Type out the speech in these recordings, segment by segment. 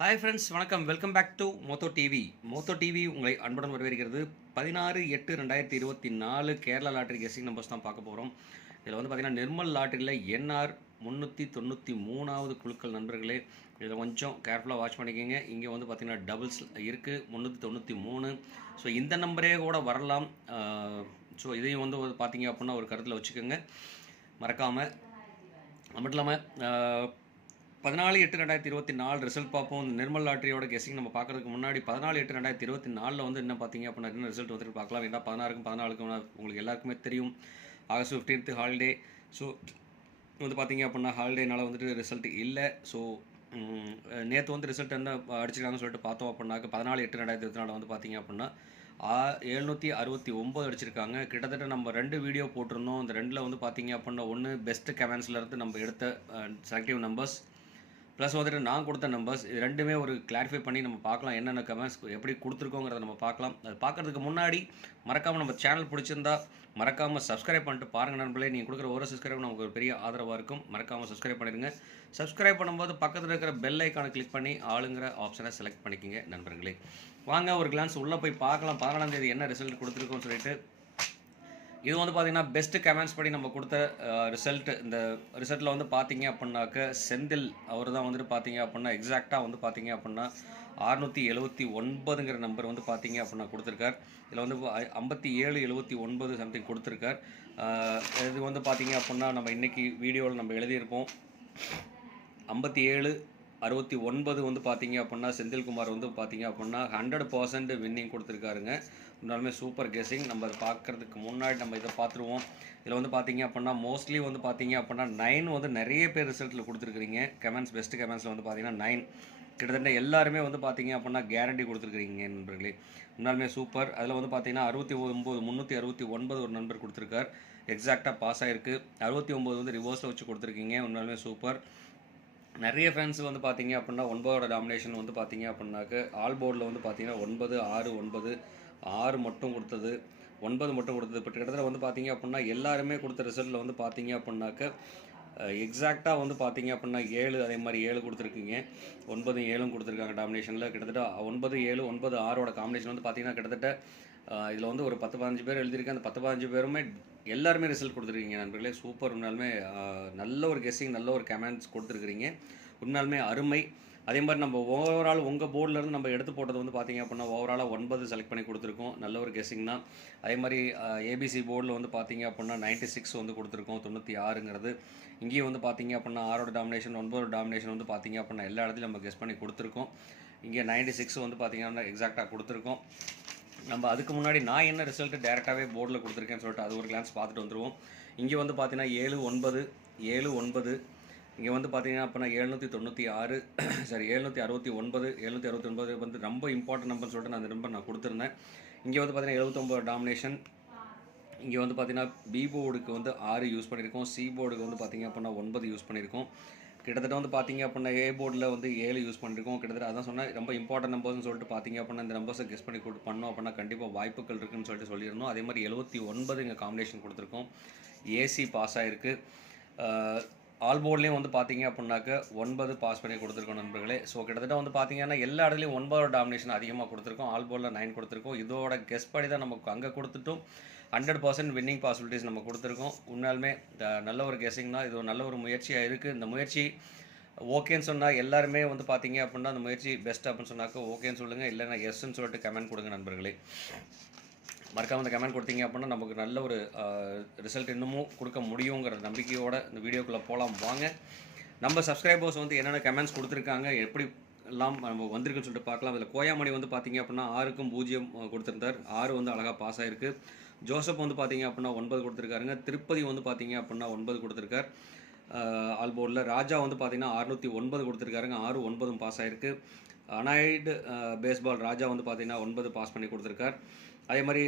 Hi friends வணக்கம். Welcome back to Motho TV Motho TV உங்களை அன்புடன் வரவேற்கிறது. பதினாறு எட்டு ரெண்டாயிரத்தி இருபத்தி நாலு கேரளா லாட்ரி கெஸ்டிங் நம்பர்ஸ் தான் பார்க்க போகிறோம் இதில் வந்து பார்த்திங்கன்னா நிர்மல் லாட்டரியில் என்ஆர் முந்நூற்றி தொண்ணூற்றி மூணாவது குழுக்கள் நண்பர்களே இதில் கொஞ்சம் கேர்ஃபுல்லாக வாட்ச் பண்ணிக்கோங்க. இங்கே வந்து பார்த்திங்கன்னா டபுள்ஸ் இருக்குது முந்நூற்றி தொண்ணூற்றி மூணு. ஸோ இந்த நம்பரே கூட வரலாம். ஸோ இதையும் வந்து பார்த்தீங்க அப்படின்னா ஒரு கருத்தில் வச்சுக்கோங்க. மறக்காமல் அது மட்டும் இல்லாமல் பதினாலு எட்டு ரெண்டாயிரத்தி இருபத்தி நாலு ரிசல்ட் பார்ப்போம். இந்த நிர்மல் லாட்ரியோட கெஸிங் நம்ம பார்க்கறதுக்கு முன்னாடி பதினாலு எட்டு ரெண்டாயிரத்தி இருபத்தி நாலில் வந்து என்ன பார்த்தீங்க அப்படின்னா என்ன ரிசல்ட் வந்துட்டு பார்க்கலாம். ஏன்னா பதினாறுக்கும் பதினாலுக்கும் உங்களுக்கு எல்லாருக்குமே தெரியும். ஆகஸ்ட் ஃபிஃப்டீன்த்து ஹாலிடே ஸோ வந்து பார்த்தீங்க அப்படின்னா ஹாலிடேனால வந்துட்டு ரிசல்ட் இல்லை. ஸோ நேற்று வந்து ரிசல்ட் என்ன அடிச்சிருக்காங்கன்னு சொல்லிட்டு பார்த்தோம் அப்படின்னாக்க பதினாலு எட்டு ரெண்டாயிரத்தி இருபத்தி நாலு வந்து பார்த்தீங்க அப்படின்னா எழுநூற்றி அறுபத்தி ஒம்பது அடிச்சிருக்காங்க. கிட்டத்தட்ட நம்ம ரெண்டு வீடியோ போட்டிருந்தோம். அந்த ரெண்டில் வந்து பார்த்தீங்க அப்படின்னா ஒன்று பெஸ்ட்டு கமெண்ட்ஸ்லேருந்து நம்ம எடுத்த செலக்டிவ் நம்பர்ஸ் ப்ளஸ் வந்துட்டு நான் கொடுத்த நம்பர்ஸ் இது ரெண்டுமே ஒரு கிளாரிஃபை பண்ணி நம்ம பார்க்கலாம் என்னென்ன கமெண்ட்ஸ் எப்படி கொடுத்துருக்கோங்கிறத நம்ம பார்க்கலாம். அது பார்க்குறதுக்கு முன்னாடி மறக்காமல் நம்ம சேனல் பிடிச்சிருந்தா மறக்காமல் சப்ஸ்கிரைப் பண்ணிட்டு பாருங்கள் நண்பர்களே. நீங்கள் கொடுக்குற ஒரு சப்ஸ்கிரைப் நமக்கு ஒரு பெரிய ஆதரவாக இருக்கும். மறக்காமல் சப்ஸ்கிரைப் பண்ணிடுங்க. சப்ஸ்கிரைப் பண்ணும்போது பக்கத்தில் இருக்கிற பெல் ஐக்கானை கிளிக் பண்ணி ஆளுங்கிற ஆப்ஷனை செலக்ட் பண்ணிக்கிங்க நண்பர்களே. வாங்க ஒரு கிளான்ஸ் உள்ளே போய் பார்க்கலாம். பதினாலாம் தேதி என்ன ரிசல்ட் கொடுத்துருக்கோம்னு சொல்லிட்டு இது வந்து பார்த்தீங்கன்னா பெஸ்ட்டு கமெண்ட்ஸ் படி நம்ம கொடுத்த ரிசல்ட் இந்த ரிசல்ட்டில் வந்து பார்த்தீங்க அப்படின்னாக்க செந்தில் அவர் தான் வந்துட்டு பார்த்தீங்க அப்படின்னா எக்ஸாக்டாக வந்து பார்த்தீங்க அப்படின்னா அறுநூற்றி எழுபத்தி ஒன்பதுங்கிற நம்பர் வந்து பார்த்தீங்க அப்படின்னா கொடுத்துருக்கார். இதில் வந்து ஐம்பத்தி ஏழு எழுபத்தி ஒன்பது சம்திங் கொடுத்துருக்கார். இது வந்து பார்த்தீங்க அப்படின்னா நம்ம இன்றைக்கி வீடியோவில் நம்ம எழுதியிருப்போம். ஐம்பத்தி ஏழு அறுபத்தி ஒன்பது வந்து பார்த்தீங்க அப்படின்னா செந்தில்குமார் வந்து பார்த்தீங்க அப்படின்னா ஹண்ட்ரட் பர்சன்ட் வின்னிங் கொடுத்துருக்காருங்க. உண்மையாலுமே சூப்பர் கெஸிங் நம்ம அதை பார்க்குறதுக்கு முன்னாடி நம்ம இதை பார்த்துருவோம். இதில் வந்து பார்த்தீங்க அப்படின்னா மோஸ்ட்லி வந்து பார்த்தீங்க அப்படின்னா நைன் வந்து நிறைய பேர் ரிசல்ட்டில் கொடுத்துருக்குறீங்க. கமெண்ட்ஸ் பெஸ்ட் கமெண்ட்ஸில் வந்து பார்த்தீங்கன்னா நைன் கிட்டத்தட்ட எல்லாருமே வந்து பார்த்தீங்க அப்படின்னா கேரண்டி கொடுத்துருக்குறீங்க நண்பர்களே. உண்மையாலுமே சூப்பர் அதில் வந்து பார்த்தீங்கன்னா அறுபத்தி ஒம்பது முந்நூற்றி அறுபத்தி ஒன்பது ஒரு நண்பர் கொடுத்துருக்கார். எக்ஸாக்டாக பாஸ் ஆகிருக்கு அறுபத்தி ஒம்பது வந்து ரிவர்ஸில் வச்சு கொடுத்துருக்கீங்க. உண்மையாலுமே சூப்பர் நிறைய ஃபேன்ஸ் வந்து பார்த்தீங்க அப்படின்னா ஒன்பதோட டாமினேஷன் வந்து பார்த்தீங்க அப்படின்னாக்க ஆல் போர்டில் வந்து பார்த்தீங்கன்னா ஒன்பது ஆறு ஒன்பது ஆறு மட்டும் கொடுத்தது. ஒன்பது மட்டும் கொடுத்தது. இப்போ கிட்டத்தட்ட வந்து பார்த்தீங்க அப்படின்னா எல்லாருமே கொடுத்த ரிசல்ட்டில் வந்து பார்த்தீங்க அப்படின்னாக்க எக்ஸாக்டாக வந்து பார்த்தீங்க அப்படின்னா ஏழு அதே மாதிரி ஏழு கொடுத்துருக்கீங்க. ஒன்பது ஏழும் கொடுத்துருக்காங்க டாமினேஷனில் கிட்டத்தட்ட ஒன்பது ஏழு ஒன்பது ஆறோட காம்பினேஷன் வந்து பார்த்தீங்கன்னா கிட்டத்தட்ட இதில் வந்து ஒரு பத்து பதினஞ்சு பேர் எழுதியிருக்கேன் அந்த பத்து பதினஞ்சு பேருமே எல்லாருமே ரிசல்ட் கொடுத்துருக்கீங்க நண்பர்களே. சூப்பர் உண்மையாலுமே நல்ல ஒரு கெஸ்ஸிங் நல்ல ஒரு கமெண்ட்ஸ் கொடுத்துருக்குறீங்க. உண்மையாலுமே அருமை. அதே மாதிரி நம்ம ஓவரால் உங்கள் போர்டிலேருந்து நம்ம எடுத்து போட்டது வந்து பார்த்தீங்க அப்படின்னா ஓவராலாக ஒன்பது செலக்ட் பண்ணி கொடுத்துருக்கோம். நல்ல ஒரு கெஸ்ஸிங் தான். அதே மாதிரி ஏபிசி போர்டில் வந்து பார்த்தீங்க அப்படின்னா நைன்ட்டி சிக்ஸ் வந்து கொடுத்துருக்கோம். தொண்ணூற்றி ஆறுங்கிறது. இங்கேயும் வந்து பார்த்தீங்க அப்படின்னா ஆறோட டாமினேஷன் ஒன்பதோட டாமினேஷன் வந்து பார்த்தீங்க அப்படின்னா எல்லா இடத்துலையும் நம்ம கெஸ் பண்ணி கொடுத்துருக்கோம். இங்கே நைன்ட்டி சிக்ஸ் வந்து பார்த்தீங்கன்னா எக்ஸாக்டாக கொடுத்துருக்கோம். நம்ம அதுக்கு முன்னாடி நான் என்ன ரிசல்ட் டேரெக்டாகவே போர்டில் கொடுத்துருக்கேன்னு சொல்லிட்டு அது ஒரு கிளான்ஸ் பார்த்துட்டு வந்துடுவோம் இங்கே வந்து பார்த்தீங்கன்னா ஏழு ஒன்பது ஏழு ஒன்பது இங்கே வந்து பார்த்தீங்கன்னா அப்படின்னா எழுநூற்றி தொண்ணூற்றி ஆறு சாரி எழுநூற்றி அறுபத்தி ஒன்பது எழுநூற்றி அறுபத்தி ஒன்பது வந்து ரொம்ப இம்பார்ட்டன்ட் நம்பர்னு சொல்லிட்டு நான் அந்த நம்பர் நான் கொடுத்துருந்தேன். இங்கே வந்து பார்த்தீங்கன்னா எழுபத்தொம்பது டாமினேஷன் இங்கே வந்து பார்த்தீங்கன்னா பி போர்டுக்கு வந்து ஆறு யூஸ் பண்ணியிருக்கோம். சி போர்டுக்கு வந்து பார்த்தீங்க அப்படின்னா ஒன்பது யூஸ் பண்ணியிருக்கோம். கிட்டத்தட்ட வந்து பார்த்தீங்க அப்படின்னா ஏ போர்டில் வந்து ஏழு யூஸ் பண்ணிருக்கோம். கிட்டத்தட்ட அதான் சொன்னால் ரொம்ப இம்பார்ட்டன்ட் நம்பர்ஸ்னு சொல்லிட்டு பார்த்தீங்க அப்படின்னா இந்த நம்பர்ஸை கெஸ் பண்ணி கொடுத்து பண்ணோம் அப்படின்னா கண்டிப்பாக வாய்ப்புகள் இருக்குன்னு சொல்லிட்டு சொல்லியிருந்தோம். அதே மாதிரி எழுபத்தி ஒன்பது இங்கே காம்பினேஷன் கொடுத்துருக்கோம். ஏசி பாஸ் ஆகிருக்கு ஆல் போர்ட்லேயும் வந்து பார்த்தீங்க அப்படின்னாக்க ஒன்பது பாஸ் பண்ணி கொடுத்துருக்கோம் நண்பர்களே. ஸோ கிட்டத்தட்ட வந்து பார்த்தீங்கன்னா எல்லா இடத்துலையும் ஒன்பதோட டாமினேஷன் அதிகமாக கொடுத்துருக்கோம். ஆல் போர்டில் நைன் கொடுத்துருக்கோம். இதோட கெஸ் படி தான் நமக்கு அங்கே கொடுத்துட்டும். ஹண்ட்ரட் பர்சன்ட் வின்னிங் பாசிபிலிட்டிஸ் நம்ம கொடுத்துருக்கோம். உண்மையாலுமே நல்ல ஒரு கெஸிங் தான். இது ஒரு நல்ல ஒரு முயற்சியாக இருக்குது இந்த முயற்சி ஓகேன்னு சொன்னால் எல்லாருமே வந்து பார்த்தீங்க அப்படின்னா அந்த முயற்சி பெஸ்ட் அப்படின்னு சொன்னாக்க ஓகேன்னு சொல்லுங்கள் இல்லைன்னா எஸ்ன்னு சொல்லிட்டு கமெண்ட் கொடுங்க நண்பர்களே. மறக்காம இந்த கமெண்ட் கொடுத்தீங்க அப்படின்னா நமக்கு நல்ல ஒரு ரிசல்ட் இன்னமும் கொடுக்க முடியுங்கிற நம்பிக்கையோட இந்த வீடியோக்குள்ளே போகலாம் வாங்க. நம்ம சப்ஸ்கிரைபர்ஸ் வந்து என்னென்ன கமெண்ட்ஸ் கொடுத்துருக்காங்க எப்படி எல்லாம் நம்ம வந்திருக்குன்னு சொல்லிட்டு பார்க்கலாம். அதில் கோயாமணி வந்து பார்த்தீங்க அப்படின்னா ஆறுக்கும் பூஜ்ஜியம் கொடுத்துருந்தார். ஆறு வந்து அழகாக பாஸ் ஆயிருக்கு. ஜோசப் வந்து பார்த்தீங்க அப்படின்னா ஒன்பது கொடுத்துருக்காருங்க. திருப்பதி வந்து பார்த்தீங்க அப்படின்னா ஒன்பது கொடுத்துருக்கார். ஆல்போர்டில் ராஜா வந்து பார்த்தீங்கன்னா அறுநூற்றி ஒன்பது கொடுத்துருக்காருங்க. ஆறு ஒன்பதும் பாஸ் ஆயிருக்கு. அனாய்டு பேஸ்பால் ராஜா வந்து பார்த்தீங்கன்னா ஒன்பது பாஸ் பண்ணி கொடுத்துருக்கார். அதே மாதிரி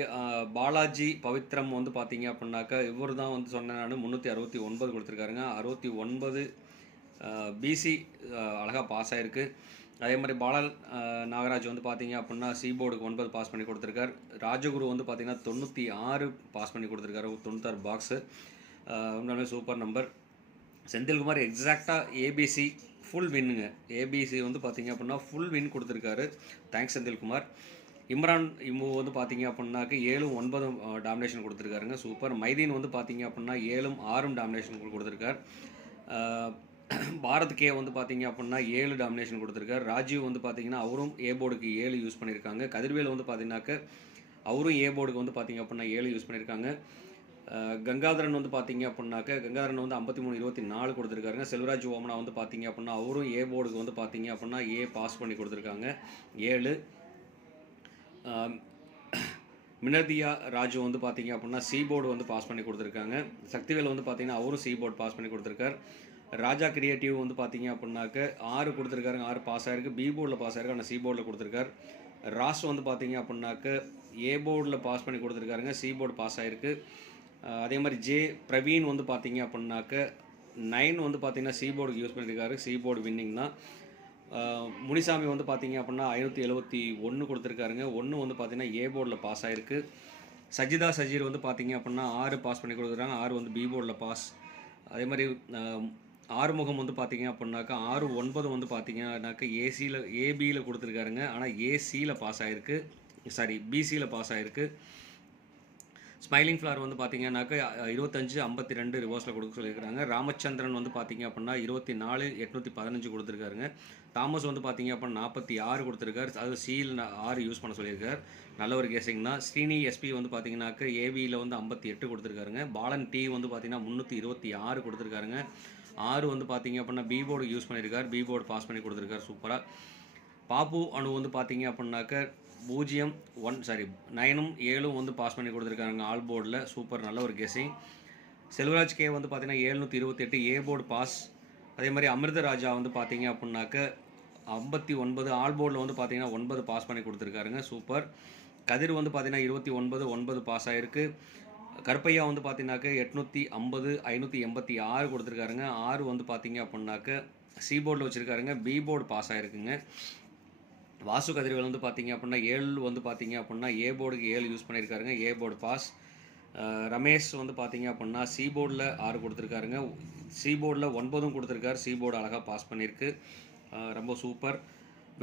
பாலாஜி பவித்ரம் வந்து பார்த்தீங்க அப்படின்னாக்கா இவர் தான் வந்து சொன்னேன் நான் முந்நூற்றி அறுபத்தி ஒன்பது கொடுத்துருக்காருங்க. அறுபத்தி ஒன்பது பிசி அழகாக பாஸ் ஆகிருக்கு அதே மாதிரி பாலல் நாகராஜ் வந்து பார்த்தீங்க அப்படின்னா சி போர்டுக்கு ஒன்பது பாஸ் பண்ணி கொடுத்துருக்கார். ராஜகுரு வந்து பார்த்தீங்கன்னா தொண்ணூற்றி ஆறு பாஸ் பண்ணி கொடுத்துருக்காரு. தொண்ணூத்தாறு பாக்ஸு உண்மையாலுமே சூப்பர் நம்பர் செந்தில்குமார் எக்ஸாக்டாக ஏபிசி ஃபுல் வின்னுங்க ஏபிசி வந்து பார்த்தீங்க அப்படின்னா ஃபுல் வின் கொடுத்துருக்காரு. தேங்க்ஸ் செந்தில்குமார். இம்ரான் இம்மு வந்து பார்த்தீங்க அப்படின்னாக்க ஏழும் ஒன்பதும் டாமினேஷன் கொடுத்துருக்காருங்க. சூப்பர் மைதீன் வந்து பார்த்தீங்க அப்படின்னா ஏழும் ஆறும் டாமினேஷன் கொடுத்துருக்கார். பாரத் கே வந்து பார்த்தீங்க அப்படின்னா ஏழு டாமினேஷன் கொடுத்துருக்காரு. ராஜீவ் வந்து பார்த்தீங்கன்னா அவரும் ஏ போர்டுக்கு ஏழு யூஸ் பண்ணியிருக்காங்க கதிர்வேல் வந்து பார்த்தீங்கன்னாக்க அவரும் ஏ போர்டுக்கு வந்து பார்த்தீங்க அப்படின்னா ஏழு யூஸ் பண்ணியிருக்காங்க கங்காதரன் வந்து பார்த்தீங்க அப்படின்னாக்க கங்காதரன் வந்து ஐம்பத்தி மூணு இருபத்தி நாலு கொடுத்துருக்காருங்க. செல்வராஜ் ஓமனா வந்து பார்த்தீங்க அப்படின்னா அவரும் ஏ போர்டுக்கு வந்து பார்த்தீங்க அப்படின்னா ஏ பாஸ் பண்ணி கொடுத்துருக்காங்க. ஏழு மினர்தியா ராஜு வந்து பார்த்தீங்க அப்படின்னா சி போர்டு வந்து பாஸ் பண்ணி கொடுத்துருக்காங்க. சக்திவேல் வந்து பார்த்தீங்கன்னா அவரும் சி போர்டு பாஸ் பண்ணி கொடுத்துருக்காரு. ராஜா கிரியேட்டிவ் வந்து பார்த்தீங்க அப்படின்னாக்க ஆறு கொடுத்துருக்காருங்க ஆறு பாஸ் ஆயிருக்கு. பி போர்டில் பாஸ் ஆயிருக்கு ஆனால் சி போர்டில் கொடுத்துருக்காரு. ராஸ் வந்து பார்த்தீங்க அப்படின்னாக்க ஏ போர்டில் பாஸ் பண்ணி கொடுத்துருக்காருங்க சி போர்டு பாஸ் ஆயிருக்கு. அதே மாதிரி ஜே பிரவீன் வந்து பார்த்தீங்க அப்படின்னாக்க நைன் வந்து பார்த்தீங்கன்னா சி போர்டுக்கு யூஸ் பண்ணியிருக்காரு சி போர்டு வின்னிங் தான். முனிசாமி வந்து பார்த்தீங்க அப்படின்னா ஐநூற்றி எழுபத்தி ஒன்று கொடுத்துருக்காருங்க. ஒன்று வந்து பார்த்தீங்கன்னா ஏ போர்டில் பாஸ் ஆகிருக்கு சஜிதா சஜீர் வந்து பார்த்தீங்க அப்படின்னா ஆறு பாஸ் பண்ணி கொடுத்துருக்காங்க. ஆறு வந்து பி போர்டில் பாஸ் அதே மாதிரி ஆறுமுகம் வந்து பார்த்தீங்க அப்படின்னாக்கா ஆறு ஒன்பது வந்து பார்த்தீங்கன்னாக்கா ஏசியில் ஏபியில் கொடுத்துருக்காருங்க. ஆனால் ஏசியில் பாஸ் ஆகிருக்கு சாரி பிசியில் பாஸ் ஆகிருக்கு ஸ்மைலிங் ஃப்ளவர் வந்து பார்த்தீங்கன்னாக்கா இருபத்தஞ்சு ஐம்பத்தி ரெண்டு ரிவர்ஸில் கொடுக்க சொல்லியிருக்காங்க ராமச்சந்திரன் வந்து பார்த்தீங்க அப்படின்னா இருபத்தி நாலு எட்நூற்றி பதினஞ்சு கொடுத்துருக்காருங்க. தாமஸ் வந்து பார்த்தீங்க அப்படின்னா நாற்பத்தி ஆறு கொடுத்துருக்காரு. அது சீல் ஆறு யூஸ் பண்ண சொல்லியிருக்காரு. நல்ல ஒரு கேசிங் தான். ஸ்ரீனி எஸ்பி வந்து பார்த்தீங்கன்னாக்க ஏவியில் வந்து ஐம்பத்தி எட்டு கொடுத்துருக்காருங்க. பாலன் டி வந்து பார்த்தீங்கன்னா முந்நூற்றி இருபத்தி ஆறு கொடுத்துருக்காருங்க. ஆறு வந்து பார்த்தீங்க அப்படின்னா பி போர்டு யூஸ் பண்ணியிருக்காரு. பி போர்டு பாஸ் பண்ணி கொடுத்துருக்காரு. சூப்பராக பாப்பு அணு வந்து பார்த்தீங்க அப்படின்னாக்க பூஜ்ஜியம் ஒன் சாரி நைனும் ஏழும் வந்து பாஸ் பண்ணி கொடுத்துருக்காங்க. ஆல் போர்டில் சூப்பர் நல்ல ஒரு கெஸிங் செல்வராஜ் கே வந்து பார்த்தீங்கன்னா ஏழ்நூற்றி இருபத்தெட்டு ஏ போர்டு பாஸ் அதே மாதிரி அமிர்த ராஜா வந்து பார்த்தீங்க அப்படின்னாக்க ஐம்பத்தி ஒன்பது ஆல் போர்டில் வந்து பார்த்தீங்கன்னா ஒன்பது பாஸ் பண்ணி கொடுத்துருக்காருங்க. சூப்பர் கதிர் வந்து பார்த்தீங்கன்னா இருபத்தி ஒன்பது ஒன்பது பாஸ் ஆகிருக்கு கருப்பையா வந்து பார்த்தீங்கன்னாக்க எட்நூற்றி ஐம்பது ஐநூற்றி எண்பத்தி ஆறு கொடுத்துருக்காருங்க. ஆறு வந்து பார்த்தீங்க அப்படின்னாக்க சி போர்டில் வச்சுருக்காருங்க. பி போர்டு பாஸ் ஆகிருக்குங்க வாசு கதிர்கள் வந்து பார்த்தீங்க அப்படின்னா ஏழு வந்து பார்த்தீங்க அப்படின்னா ஏ போர்டுக்கு ஏழு யூஸ் பண்ணியிருக்காருங்க. ஏ போர்டு பாஸ் ரமேஷ் வந்து பார்த்தீங்க அப்படின்னா சி போர்டில் ஆறு கொடுத்துருக்காருங்க. சி போர்டில் ஒன்பதும் கொடுத்துருக்காரு. சி போர்டு அழகாக பாஸ் பண்ணியிருக்கு. ரொம்ப சூப்பர்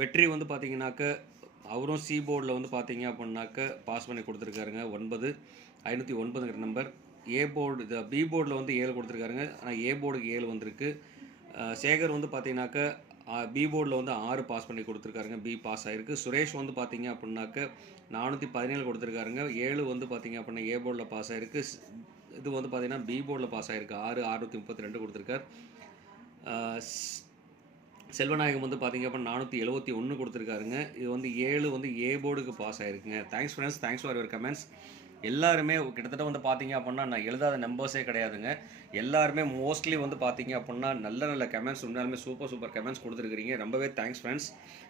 வெற்றி வந்து பார்த்தீங்கன்னாக்க அவரும் சி போர்டில் வந்து பார்த்தீங்க அப்படின்னாக்க பாஸ் பண்ணி கொடுத்துருக்காருங்க. ஒன்பது. ஐநூற்றி ஒன்பதுங்கிற நம்பர் ஏ போர்டு இது பி போர்டில் வந்து ஏழு கொடுத்துருக்காருங்க. ஆனால் ஏ போர்டுக்கு ஏழு வந்திருக்கு. சேகர் வந்து பார்த்தீங்கன்னாக்க பி போர்டில் வந்து ஆறு பாஸ் பண்ணி கொடுத்துருக்காருங்க. பி பாஸ் ஆகிருக்கு சுரேஷ் வந்து பார்த்தீங்க அப்படின்னாக்க நானூற்றி பதினேழு கொடுத்துருக்காருங்க. ஏழு வந்து பார்த்தீங்க அப்படின்னா ஏ போர்டில் பாஸ் ஆகிருக்கு இது வந்து பார்த்தீங்கன்னா பி போர்டில் பாஸ் ஆயிருக்கு. ஆறு அறுநூற்றி முப்பத்தி ரெண்டு கொடுத்துருக்காரு. செல்வநாயகம் வந்து பார்த்தீங்க அப்படின்னா நானூற்றி எழுபத்தி ஒன்று கொடுத்துருக்காருங்க. இது வந்து ஏழு வந்து ஏ போர்டுக்கு pass ஆகிருக்குங்க thanks friends thanks for your comments எல்லாருமே கிட்டத்தட்ட வந்து பார்த்தீங்க அப்படின்னா நான் எழுதாத நம்பர்ஸே கிடையாதுங்க. எல்லாருமே மோஸ்ட்லி வந்து பார்த்தீங்க அப்படின்னா நல்ல நல்ல கமெண்ட்ஸ் உண்மையாலுமே சூப்பர் சூப்பர் கமெண்ட்ஸ் கொடுத்துருக்கிறீங்க. ரொம்பவே thanks friends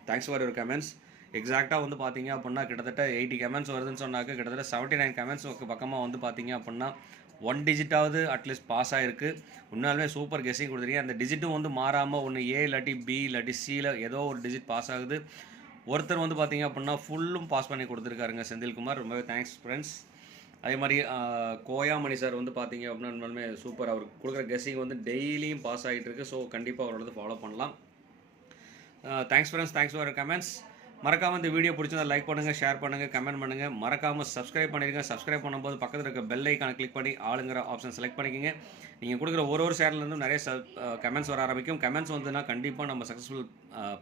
thanks for your comments எக்ஸாக்டாக வந்து பார்த்தீங்க அப்படின்னா கிட்டத்தட்ட எயிட்டி கமெண்ட்ஸ் வருதுன்னு சொன்னாக்க கிட்டத்தட்ட செவன்ட்டி நைன் கமெண்ட்ஸ் பக்கமாக வந்து பார்த்தீங்க அப்படின்னா ஒன் டிஜிட்டாவது அட்லீஸ்ட் பாஸ் ஆகிருக்கு உன்னாலுமே சூப்பர் கெஸ்ஸிங் கொடுத்துருக்கீங்க. அந்த டிஜிட்டும் வந்து மாறாமல் ஒன்று ஏ இல்லாட்டி பி இல்லாட்டி சியில் ஏதோ ஒரு டிஜிட் பாஸ் ஆகுது. ஒருத்தர் வந்து பார்த்தீங்க அப்படின்னா ஃபுல்லும் பாஸ் பண்ணி கொடுத்துருக்காருங்க செந்தில்குமார். ரொம்பவே தேங்க்ஸ் ஃப்ரெண்ட்ஸ் அதே மாதிரி கோயாமணி சார் வந்து பார்த்தீங்க அப்படின்னா உண்மையாலுமே சூப்பர் அவர் கொடுக்குற கெஸ்ஸிங் வந்து டெய்லியும் பாஸ் ஆகிட்டு இருக்கு. ஸோ கண்டிப்பாக அவரோட வந்து ஃபாலோ பண்ணலாம். Thanks friends thanks for comments மறக்காமல் இந்த வீடியோ பிடிச்சதை லைக் பண்ணுங்கள் ஷேர் பண்ணுங்க கமெண்ட் பண்ணுங்கள் மறக்காமல் சப்ஸ்கிரைப் பண்ணிடுங்க. சப்ஸ்கிரைப் பண்ணும்போது பக்கத்தில் இருக்க பெல் ஐக்கான கிளிக் பண்ணி ஆளுங்கிற ஆப்ஷன் செலக்ட் பண்ணிக்கங்க. நீங்கள் கொடுக்குற ஒரு ஒரு ஷேர்லேருந்து நிறைய கமெண்ட்ஸ் வர ஆரம்பிக்கும். கமெண்ட்ஸ் வந்துன்னா கண்டிப்பாக நம்ம சக்ஸஸ்ஃபுல்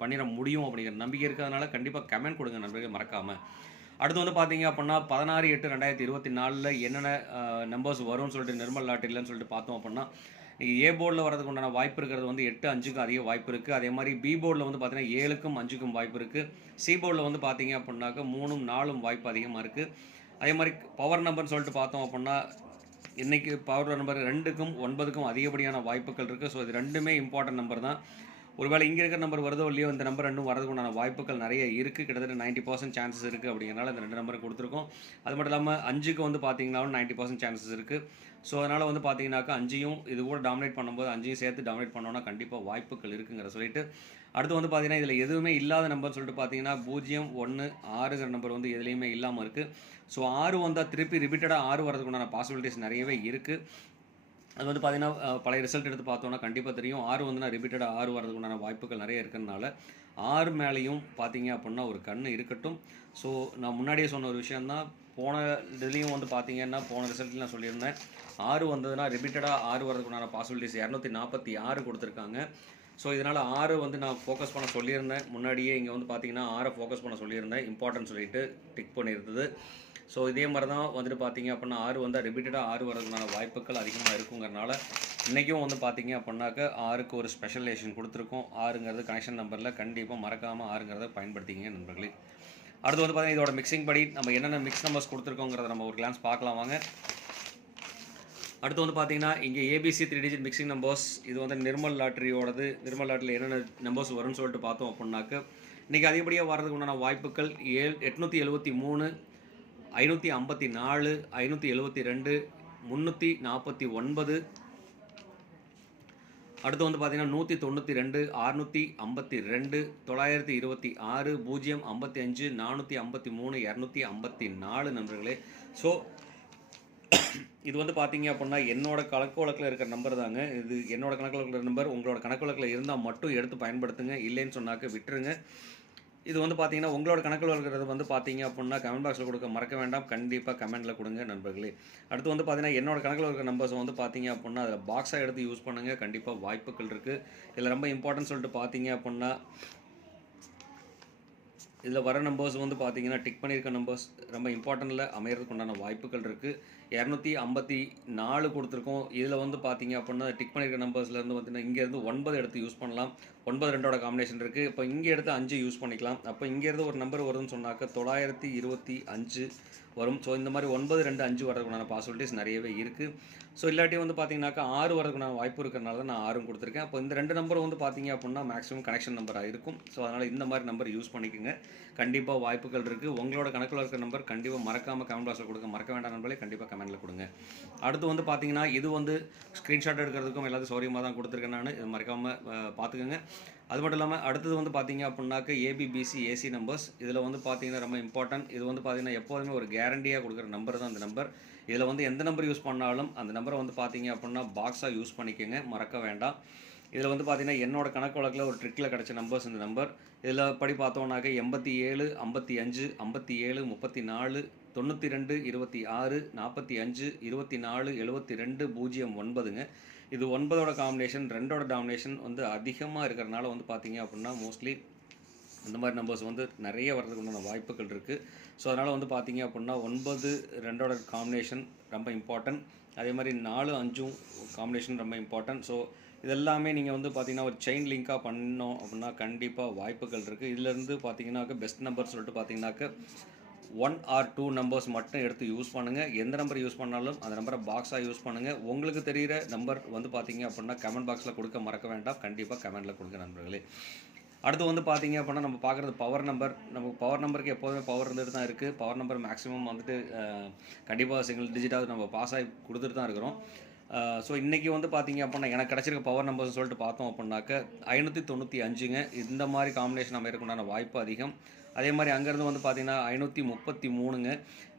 பண்ணிட முடியும் அப்படிங்கிற நம்பிக்கை இருக்கிறதுனால கண்டிப்பாக கமெண்ட் கொடுங்க நண்பர்கள் மறக்காமல் அடுத்து வந்து பார்த்தீங்க அப்படின்னா பதினாறு எட்டு ரெண்டாயிரத்தி இருபத்தி நாலில் என்னென்ன நம்பர்ஸ் வரும்னு சொல்லிட்டு நிர்மல் லாட்டரியில்னு சொல்லிட்டு பார்த்தோம் அப்படின்னா ஏ போர்டில் வரதுக்கு உண்டான வாய்ப்பு இருக்கிறது வந்து எட்டு அஞ்சுக்கும் அதிக வாய்ப்பு இருக்குது அதே மாதிரி பி போர்டில் வந்து பார்த்தீங்கன்னா ஏழுக்கும் அஞ்சுக்கும் வாய்ப்பு இருக்குது சி போர்டில் வந்து பார்த்தீங்க அப்படின்னாக்க மூணும் நாலும் வாய்ப்பு அதிகமாக இருக்குது அதே மாதிரி பவர் நம்பர்னு சொல்லிட்டு பார்த்தோம் அப்படின்னா இன்றைக்கி பவர் நம்பர் ரெண்டுக்கும் ஒன்பதுக்கும் அதிகப்படியான வாய்ப்புகள் இருக்குது ஸோ இது ரெண்டுமே இம்பார்ட்டன்ட் நம்பர் தான். ஒருவேளை இங்கே இருக்கிற நம்பர் வருதோ இல்லையோ இந்த நம்பர் ரெண்டும் வரதுக்கு உண்டான வாய்ப்புகள் நிறைய இருக்குது கிட்டத்தட்ட நைன்ட்டி பர்சன்ட் சான்சஸ் இருக்குது அப்படிங்கிறனால இந்த ரெண்டு நம்பர் கொடுத்துருக்கோம். அது மட்டும் இல்லாமல் அஞ்சுக்கு வந்து பார்த்தீங்கன்னாலும் நைன்ட்டி பர்சன்ட் சான்சஸ் இருக்குது ஸோ அதனால் வந்து பார்த்தீங்கன்னாக்கா அஞ்சையும் இது கூட டாமினேட் பண்ணும்போது அஞ்சையும் சேர்த்து டாமினேட் பண்ணோன்னா கண்டிப்பாக வாய்ப்புகள் இருக்குங்கிற சொல்லிட்டு. அடுத்து வந்து பார்த்தீங்கன்னா இதில் எதுவுமே இல்லாத நம்பர் சொல்லிட்டு பார்த்தீங்கன்னா பூஜ்ஜியம் ஒன்று ஆறுங்கிற நம்பர் வந்து எதுலேயுமே இல்லாமல் இருக்குது ஸோ ஆறு வந்தால் திருப்பி ரிப்பீட்டடாக ஆறு வரதுக்குண்டான பாசிபிலிட்டிஸ் நிறையவே இருக்குது அது வந்து பார்த்தீங்கன்னா பழைய ரிசல்ட் எடுத்து பார்த்தோன்னா கண்டிப்பாக தெரியும். ஆறு வந்து நான் ரிப்பீட்டடாக ஆறு வரதுக்கு உண்டான வாய்ப்புகள் நிறைய இருக்கிறதுனால ஆறு மேலேயும் பார்த்தீங்க அப்படின்னா ஒரு கண் இருக்கட்டும். ஸோ நான் முன்னாடியே சொன்ன ஒரு விஷயந்தான் போன இதுலேயும் வந்து பார்த்தீங்கன்னா போன ரிசல்ட்டில் நான் சொல்லியிருந்தேன். ஆறு வந்ததுன்னா ரிப்பீட்டடாக ஆறு வரதுக்கு உண்டான பாசிபிலிட்டிஸ் இரநூத்தி நாற்பத்தி ஆறு கொடுத்துருக்காங்க. ஸோ இதனால் ஆறு வந்து நான் ஃபோக்கஸ் பண்ண சொல்லியிருந்தேன். முன்னாடியே இங்கே வந்து பார்த்தீங்கன்னா ஆறை ஃபோக்கஸ் பண்ண சொல்லியிருந்தேன். இம்பார்ட்டன்ட் சொல்லிட்டு டிக் பண்ணியிருந்தது. ஸோ இதே மாதிரி தான் வந்துட்டு பார்த்தீங்க அப்படின்னா ஆறு வந்தால் ரிப்பீட்டடாக ஆறு வரதுக்கான வாய்ப்புகள் அதிகமாக இருக்குங்கிறனால இன்றைக்கும் வந்து பார்த்தீங்க அப்படின்னாக்க ஆறுக்கு ஒரு ஸ்பெஷலைசேஷன் கொடுத்துருக்கோம். ஆறுங்கிறது கனெக்ஷன் நம்பரில் கண்டிப்பாக மறக்காமல் ஆறுங்கிறத பயன்படுத்திங்க நண்பர்களே. அடுத்து வந்து பார்த்தீங்கன்னா இதோட மிக்சிங் படி நம்ம என்னென்ன மிக்ஸ் நம்பர்ஸ் கொடுத்துருக்கோங்கிறத நம்ம ஒரு கிளான்ஸ் பார்க்கலாம் வாங்க. அடுத்து வந்து பார்த்தீங்கன்னா இங்கே A B C three digit mixing numbers இது வந்து நிர்மல் லாட்ரியோடது நிர்மல் லாட்டரியில் என்னென்ன நம்பர்ஸ் வரும்னு சொல்லிட்டு பார்த்தோம் அப்படின்னாக்க இன்றைக்கி அதிகப்படியாக வர்றதுக்கு உண்டான வாய்ப்புகள் ஏழு எட்நூற்றி எழுபத்தி மூணு ஐநூற்றி ஐம்பத்தி நாலு ஐநூற்றி எழுபத்தி ரெண்டு முந்நூற்றி நாற்பத்தி ஒன்பது. அடுத்து வந்து பார்த்திங்கன்னா நூற்றி தொண்ணூற்றி ரெண்டு அறுநூற்றி ஐம்பத்தி ரெண்டு தொள்ளாயிரத்தி இருபத்தி ஆறு பூஜ்ஜியம் ஐம்பத்தி அஞ்சு நானூற்றி ஐம்பத்தி மூணு இரநூத்தி ஐம்பத்தி நாலு நண்பர்களே. ஸோ இது வந்து பார்த்தீங்க அப்படின்னா என்னோட கணக்கு வழக்கில் இருக்கிற நம்பர் தாங்க. இது என்னோட கணக்கு வழக்கில் இருக்கிற நம்பர். உங்களோட கணக்கு வழக்கில் இருந்தால் மட்டும் எடுத்து பயன்படுத்துங்க. இல்லைன்னு சொன்னாக்க விட்டுருங்க. இது வந்து பார்த்தீங்கன்னா உங்களோட கணக்கில் இருக்கிறது வந்து பார்த்தீங்க அப்படின்னா கமெண்ட் பாக்ஸில் கொடுக்க மறக்க வேண்டாம். கண்டிப்பாக கமெண்ட்டில் கொடுங்க நண்பர்களே. அடுத்து வந்து பார்த்தீங்கன்னா என்னோட கணக்கில் இருக்கிற நம்பர்ஸ் வந்து பார்த்தீங்க அப்படின்னா அதில் பாக்ஸாக எடுத்து யூஸ் பண்ணுங்கள் கண்டிப்பாக வாய்ப்புகள் இருக்குது இதில் ரொம்ப இம்பார்ட்டன்ட் சொல்லிட்டு பார்த்தீங்க அப்படின்னா இதில் வர நம்பர்ஸ் வந்து பார்த்தீங்கன்னா டிக் பண்ணியிருக்க நம்பர்ஸ் ரொம்ப இம்பார்ட்டண்ட்டில் அமையறதுக்கு உண்டான வாய்ப்புகள் இருக்குது இரநூத்தி ஐம்பத்தி நாலு கொடுத்துருக்கோம். இதில் வந்து பார்த்தீங்க அப்படின்னா டிக் பண்ணியிருக்க நம்பர்ஸ்லேருந்து பார்த்தீங்கன்னா இங்கேருந்து ஒன்பது எடுத்து யூஸ் பண்ணலாம். ஒன்பது ரெண்டோட காம்பினேஷன் இருக்குது இப்போ இங்கே எடுத்து அஞ்சு யூஸ் பண்ணிக்கலாம். அப்போ இங்கேருந்து ஒரு நம்பர் வருதுன்னு சொன்னாக்க தொள்ளாயிரத்தி இருபத்தி அஞ்சு வரும். ஸோ இந்த மாதிரி ஒன்பது ரெண்டு அஞ்சு வரதுக்குண்டான பாசிபிலிட்டிஸ் நிறையவே இருக்குது ஸோ இல்லாட்டி வந்து பார்த்தீங்கன்னாக்கா ஆறு வரதுக்குண்டான வாய்ப்பு இருக்கிறனால தான் நான் ஆறும் கொடுத்துருக்கேன். அப்போ இந்த ரெண்டு நம்பர் வந்து பார்த்தீங்க அப்படின்னா மேக்ஸிமம் கனெக்ஷன் நம்பராக இருக்கும். ஸோ அதனால் இந்த மாதிரி நம்பர் யூஸ் பண்ணிக்கோங்க. கண்டிப்பாக வாய்ப்புகள் இருக்குது உங்களோட கணக்கில் இருக்கிற நம்பர் கண்டிப்பாக மறக்காமல் கமெண்ட் பாக்ஸில் கொடுங்க. மறக்க வேண்டாம் நம்பளே கண்டிப்பாக கமெண்ட்டில் கொடுங்க. அடுத்து வந்து பார்த்தீங்கன்னா இது வந்து ஸ்க்ரீன்ஷாட் எடுக்கிறதுக்கும் எல்லாத்தையும் சௌரியமாக தான் கொடுத்துருக்கேன் நான். இது மறக்காமல் பார்த்துக்கோங்க அது மட்டும் இல்லாமல் அடுத்தது வந்து பார்த்தீங்க அப்படின்னாக்க ஏபிபிசி ஏசி நம்பர்ஸ் இதில் வந்து பார்த்தீங்கன்னா ரொம்ப இம்பார்ட்டன்ட் இது வந்து பார்த்தீங்கன்னா எப்போதுமே ஒரு கேரண்டியாக கொடுக்குற நம்பர் தான் அந்த நம்பர் இதில் வந்து எந்த நம்பர் யூஸ் பண்ணாலும் அந்த நம்பரை வந்து பார்த்தீங்க அப்படின்னா பாக்ஸாக யூஸ் பண்ணிக்கோங்க. மறக்க வேண்டாம். இதில் வந்து பார்த்தீங்கன்னா என்னோட கணக்கு வழக்கில் ஒரு ட்ரிக்கில் கிடச்ச நம்பர்ஸ் இந்த நம்பர் இதில் படி பார்த்தோம்னாக்க எண்பத்தி ஏழு ஐம்பத்தி அஞ்சு ஐம்பத்தி ஏழு முப்பத்தி நாலு தொண்ணூற்றி ரெண்டு இருபத்தி ஆறு நாற்பத்தி அஞ்சு இருபத்தி நாலு எழுபத்தி ரெண்டு பூஜ்ஜியம் ஒன்பதுங்க. இது ஒன்பதோட காம்பினேஷன் ரெண்டோட டாமினேஷன் வந்து அதிகமாக இருக்கிறனால வந்து பார்த்தீங்க அப்படின்னா மோஸ்ட்லி இந்த மாதிரி நம்பர்ஸ் வந்து நிறைய வர்றதுக்கு உண்டான வாய்ப்புகள் இருக்குது ஸோ அதனால் வந்து பார்த்தீங்க அப்படின்னா ஒன்பது ரெண்டோட காம்பினேஷன் ரொம்ப இம்பார்ட்டன்ட் அதே மாதிரி நாலு அஞ்சும் காம்பினேஷன் ரொம்ப இம்பார்ட்டன்ட் ஸோ இதெல்லாமே நீங்கள் வந்து பார்த்தீங்கன்னா ஒரு செயின் லிங்காக பண்ணோம் அப்படின்னா கண்டிப்பாக வாய்ப்புகள் இருக்குது இதுலேருந்து பார்த்தீங்கன்னாக்க பெஸ்ட் நம்பர் சொல்லிட்டு பார்த்தீங்கன்னாக்க ஒன் ஆர் டூ நம்பர்ஸ் மட்டும் எடுத்து யூஸ் பண்ணுங்கள் எந்த நம்பர் யூஸ் பண்ணாலும் அந்த நம்பரை பாக்ஸாக யூஸ் பண்ணுங்கள் உங்களுக்கு தெரிகிற நம்பர் வந்து பார்த்தீங்க அப்படின்னா கமெண்ட் பாக்ஸில் கொடுக்க மறக்க வேண்டாம். கண்டிப்பாக கமெண்ட்டில் கொடுங்க நண்பர்களே. அடுத்து வந்து பார்த்தீங்க அப்படின்னா நம்ம பார்க்குறது பவர் நம்பர் நம்ம பவர் நம்பருக்கு எப்போதுமே பவர் இருந்துட்டு தான் இருக்குது பவர் நம்பர் மேக்ஸிமம் வந்துட்டு கண்டிப்பாக சிங்கிள் டிஜிட்டாவது நம்ம பாஸ் ஆகி கொடுத்துட்டு தான் இருக்கிறோம். ஸோ இன்றைக்கி வந்து பார்த்தீங்க அப்படின்னா எனக்கு கிடச்சிருக்க பவர் நம்பர்ஸ் சொல்லிட்டு பார்த்தோம் அப்படின்னாக்க ஐநூற்றி தொண்ணூற்றி அஞ்சுங்க. இந்த மாதிரி காம்பினேஷன் அமையறதுக்குண்டான வாய்ப்பு அதிகம். அதே மாதிரி அங்கேருந்து வந்து பார்த்தீங்கன்னா ஐநூற்றி முப்பத்தி மூணுங்க.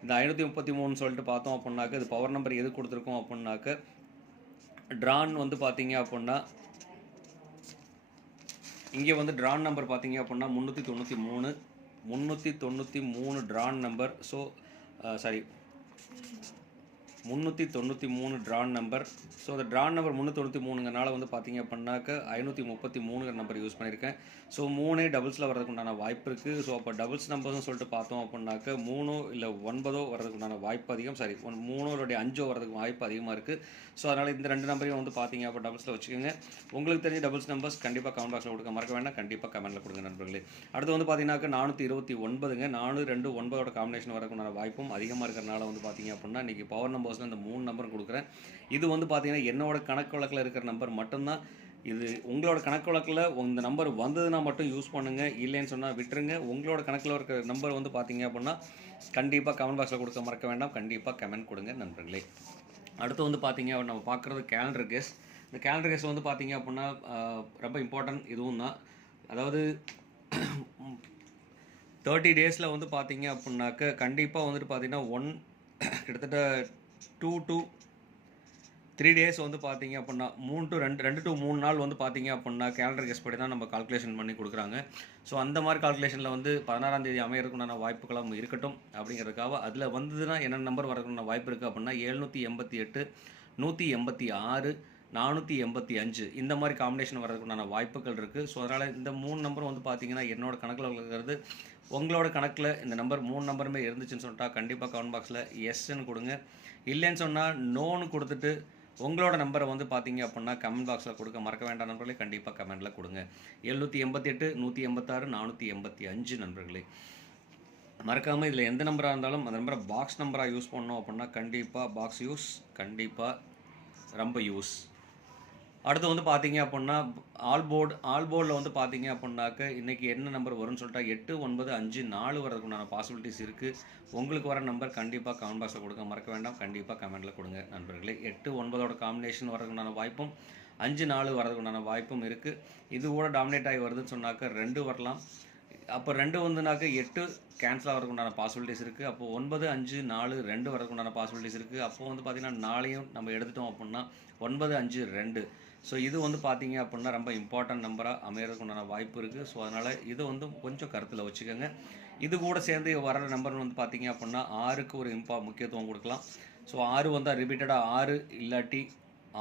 இந்த ஐநூற்றி முப்பத்தி மூணுன்னு சொல்லிட்டு பார்த்தோம் அப்படின்னாக்க இது பவர் நம்பர் எது கொடுத்துருக்கோம் அப்படின்னாக்க ட்ரான் வந்து பார்த்தீங்க அப்படின்னா இங்கே வந்து ட்ரான் நம்பர் பார்த்தீங்க அப்படின்னா முந்நூற்றி தொண்ணூற்றி மூணு முந்நூற்றி தொண்ணூற்றி மூணு ட்ரான் நம்பர் ஸோ சாரி முந்நூற்றி தொண்ணூற்றி மூணு ட்ரான் நம்பர் ஸோ அந்த ட்ரான் நம்பர் முந்நூற்றி மூணுங்கனால வந்து பார்த்தீங்க அப்படின்னாக்க ஐநூற்றி முப்பத்தி மூணுங்கிற நம்பர் யூஸ் பண்ணியிருக்கேன் ஸோ மூணே டபுள்ஸில் வரதுக்கு உண்டான வாய்ப்பு இருக்குது ஸோ அப்போ டபுள்ஸ் நம்பர்ஸ்னு சொல்லிட்டு பார்த்தோம் அப்படின்னாக்க மூணோ இல்லை ஒன்பதோ வரதுக்கு உண்டான வாய்ப்பு அதிகம். சாரி ஒன் மூணோ அஞ்சோ வரதுக்கு வாய்ப்பு அதிகமாக இருக்குது ஸோ அதனால் இந்த ரெண்டு நம்பரையும் வந்து பார்த்தீங்க அப்போ டபுள்ஸில் வச்சுக்கோங்க. உங்களுக்கு தெரிஞ்ச டபுள்ஸ் நம்பர்ஸ் கண்டிப்பாக கமெண்ட் பாக்ஸில் கொடுக்க மறக்க வேண்டாம். கண்டிப்பாக கமெண்ட்டில் கொடுங்க நண்பர்களே. அடுத்து வந்து பார்த்தீங்கன்னாக்க நானூற்றி இருபத்தி ஒன்பதுங்க. நானூறு ரெண்டு ஒன்பதோட காம்பினேஷன் வரதுக்குண்டான வாய்ப்பும் அதிகமாக இருக்கிறனால வந்து பார்த்தீங்க அப்படின்னா இன்றைக்கி பவர் நம்பர் பர்சன் இந்த மூணு நம்பரும் கொடுக்குறேன். இது வந்து பார்த்தீங்கன்னா என்னோட கணக்கு வழக்கில் இருக்கிற நம்பர் மட்டும்தான். இது உங்களோட கணக்கு வழக்கில் இந்த நம்பர் வந்ததுன்னா மட்டும் யூஸ் பண்ணுங்கள் இல்லைன்னு சொன்னால் விட்டுருங்க. உங்களோட கணக்கில் இருக்கிற நம்பர் வந்து பார்த்தீங்க அப்படின்னா கண்டிப்பாக கமெண்ட் பாக்ஸில் கொடுக்க மறக்க வேண்டாம். கண்டிப்பாக கமெண்ட் கொடுங்க நண்பர்களே. அடுத்து வந்து பார்த்தீங்க நம்ம பார்க்குறது கேலண்டர் கேஸ் இந்த கேலண்டர் கேஸ் வந்து பார்த்தீங்க அப்படின்னா ரொம்ப இம்பார்ட்டன்ட் இதுவும் தான். அதாவது தேர்ட்டி டேஸில் வந்து பார்த்தீங்க அப்படின்னாக்க கண்டிப்பாக வந்துட்டு பார்த்தீங்கன்னா ஒன் கிட்டத்தட்ட டூ டு த்ரீ டேஸ் வந்து பார்த்தீங்க அப்படின்னா மூணு டு ரெண்டு ரெண்டு டு மூணு நாள் வந்து பார்த்தீங்க அப்படின்னா கேலண்டர் கெஸ் படி தான் நம்ம கால்குலேஷன் பண்ணி கொடுக்குறாங்க. ஸோ அந்த மாதிரி கால்குலேஷனில் வந்து பதினாறாம் தேதி அமையறதுக்குண்டான வாய்ப்புகளும் இருக்கட்டும் அப்படிங்கிறதுக்காக அதில் வந்ததுன்னா என்ன நம்பர் வரதுக்குண்டான வாய்ப்பு இருக்குது அப்படின்னா எழுநூற்றி எண்பத்தி எட்டு நூற்றி எண்பத்தி ஆறு நானூற்றி எண்பத்தி அஞ்சு இந்த மாதிரி காம்பினேஷன் வரதுக்குண்டான வாய்ப்புகள் இருக்குது ஸோ அதனால் இந்த மூணு நம்பரும் வந்து பார்த்தீங்கன்னா என்னோட கணக்கில் இருக்கிறது. உங்களோட கணக்கில் இந்த நம்பர் மூணு நம்பருமே இருந்துச்சுன்னு சொல்லிட்டா கண்டிப்பாக கமெண்ட் பாக்ஸில் எஸ்ன்னு கொடுங்க. இல்லைன்னு சொன்னால் நோன்னு கொடுத்துட்டு உங்களோட நம்பரை வந்து பார்த்தீங்க அப்படின்னா கமெண்ட் பாக்ஸில் கொடுக்க மறக்க வேண்டாம் நண்பர்களே. கண்டிப்பாக கமெண்ட்டில் கொடுங்க. எழுநூற்றி எண்பத்தி எட்டு நூற்றி எண்பத்தாறு நானூற்றி எண்பத்தி அஞ்சு நண்பர்களே. மறக்காமல் இதில் எந்த நம்பராக இருந்தாலும் அந்த நம்பரை பாக்ஸ் நம்பராக யூஸ் பண்ணோம் அப்படின்னா கண்டிப்பாக பாக்ஸ் யூஸ் கண்டிப்பாக ரொம்ப யூஸ் அடுத்து வந்து பார்த்தீங்க அப்படின்னா ஆல் போர்டு ஆல் போர்டில் வந்து பார்த்தீங்க அப்படின்னாக்க இன்றைக்கி என்ன நம்பர் வரும்னு சொல்லிட்டா எட்டு ஒன்பது அஞ்சு நாலு வரதுக்குண்டான பாசிபிலிட்டிஸ் இருக்குது உங்களுக்கு வர நம்பர் கண்டிப்பாக கமெண்ட் பாக்ஸில் கொடுக்க மறக்க வேண்டாம். கண்டிப்பாக கமெண்ட்டில் கொடுங்க நண்பர்களே. எட்டு ஒன்பதோட காம்பினேஷன் வரதுக்குண்டான வாய்ப்பும் அஞ்சு நாலு வரதுக்குண்டான வாய்ப்பும் இருக்குது இது கூட டாமினேட் ஆகி வருதுன்னு சொன்னாக்க ரெண்டு வரலாம். அப்போ ரெண்டு வந்துனாக்க எட்டு கேன்சல் ஆகிறதுக்கு உண்டான பாசிபிலிட்டிஸ் இருக்குது அப்போ ஒன்பது அஞ்சு நாலு ரெண்டு வரதுக்கு உண்டான பாசிபிலிட்டிஸ் இருக்குது அப்போது வந்து பார்த்திங்கன்னா நாளையும் நம்ம எடுத்துட்டோம் அப்படின்னா ஒன்பது அஞ்சு ரெண்டு ஸோ இது வந்து பார்த்தீங்க அப்படின்னா ரொம்ப இம்பார்ட்டன்ட் நம்பராக அமையறதுக்கு உண்டான வாய்ப்பு இருக்குது ஸோ அதனால் இது வந்து கொஞ்சம் கருத்தில் வச்சுக்கோங்க. இது கூட சேர்ந்து வர நம்பர் வந்து பார்த்தீங்க அப்படின்னா ஆறுக்கு ஒரு இம்பா முக்கியத்துவம் கொடுக்கலாம். ஸோ ஆறு வந்தால் ரிப்பீட்டடாக ஆறு இல்லாட்டி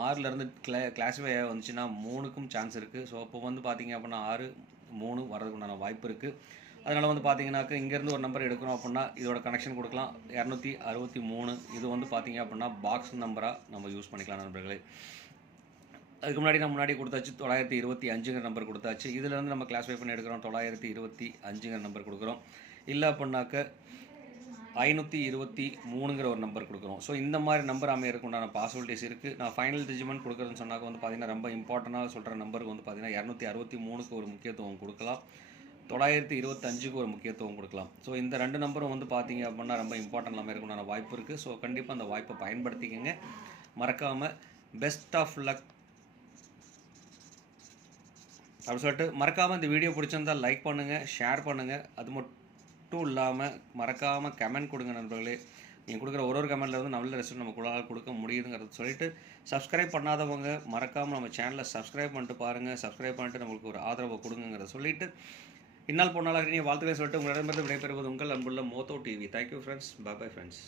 ஆறுலேருந்து கிளா கிளாஸிஃபை வந்துச்சுன்னா மூணுக்கும் சான்ஸ் இருக்குது ஸோ அப்போ வந்து பார்த்தீங்க அப்படின்னா ஆறு மூணு வரதுக்கு உண்டான வாய்ப்பு இருக்குது அதனால் வந்து பார்த்தீங்கன்னாக்க இங்கேருந்து ஒரு நம்பர் எடுக்கிறோம் அப்படின்னா இதோட கனெக்ஷன் கொடுக்கலாம். இரநூத்தி அறுபத்தி மூணு இது வந்து பார்த்தீங்க அப்படின்னா பாக்ஸ் நம்பராக நம்ம யூஸ் பண்ணிக்கலாம் நண்பர்களே. அதுக்கு முன்னாடி நம்ம முன்னாடி கொடுத்தாச்சு தொள்ளாயிரத்தி இருபத்தி அஞ்சுங்கிற நம்பர் கொடுத்தாச்சு. இதுலேருந்து நம்ம கிளாஸிஃபை பண்ணி எடுக்கிறோம் தொள்ளாயிரத்தி இருபத்தி அஞ்சுங்கிற நம்பர் கொடுக்குறோம். இல்லை அப்படின்னாக்க ஐநூற்றி இருபத்தி மூணுங்கிற ஒரு நம்பர் கொடுக்குறோம். ஸோ இந்த மாதிரி நம்பர் அமையறதுக்கு உண்டான பாசிபிலிட்டிஸ் இருக்குது நான் ஃபைனல் டிஜிமெண்ட் கொடுக்குறேன்னு சொன்னாக்க வந்து பார்த்தீங்கன்னா ரொம்ப இம்பார்ட்டண்ட்டாக சொல்கிற நம்பருக்கு வந்து பார்த்தீங்கன்னா இரநூத்தி அறுபத்தி மூணுக்கு ஒரு முக்கியத்துவம் கொடுக்கலாம். தொள்ளாயிரத்தி இருபத்தஞ்சுக்கு ஒரு முக்கியத்துவம் கொடுக்கலாம். ஸோ இந்த ரெண்டு நம்பரும் வந்து பார்த்தீங்க அப்படின்னா ரொம்ப இம்பார்ட்டன்ட் அமையறதுக்குண்டான வாய்ப்பு இருக்குது ஸோ கண்டிப்பாக அந்த வாய்ப்பை பயன்படுத்திக்கங்க. மறக்காமல் பெஸ்ட் ஆஃப் லக் அப்படின்னு சொல்லிட்டு மறக்காமல் இந்த வீடியோ பிடிச்சிருந்தா லைக் பண்ணுங்கள் ஷேர் பண்ணுங்கள் அது மட்டும் இல்லாமல் மறக்காமல் கமெண்ட் கொடுங்க நண்பர்களே. நீங்கள் கொடுக்குற ஒரு ஒரு கமெண்ட்டில் வந்து நல்ல ரெசல்ட் நம்ம கொடுக்க முடியுதுங்கிறத சொல்லிட்டு சப்ஸ்கிரைப் பண்ணாதவங்க மறக்காமல் நம்ம சேனலை சப்ஸ்கிரைப் பண்ணிட்டு பாருங்கள் சப்ஸ்கிரைப் பண்ணிட்டு நம்மளுக்கு ஒரு ஆதரவை கொடுங்கிறத சொல்லிட்டு இன்னால் பொண்ணாளாக நீங்கள் வாழ்த்துக்களை சொல்லிட்டு உங்களிடமிருந்து விடைபெறுவது உங்கள் அன்புள்ள Motho TV thank you friends bye bye friends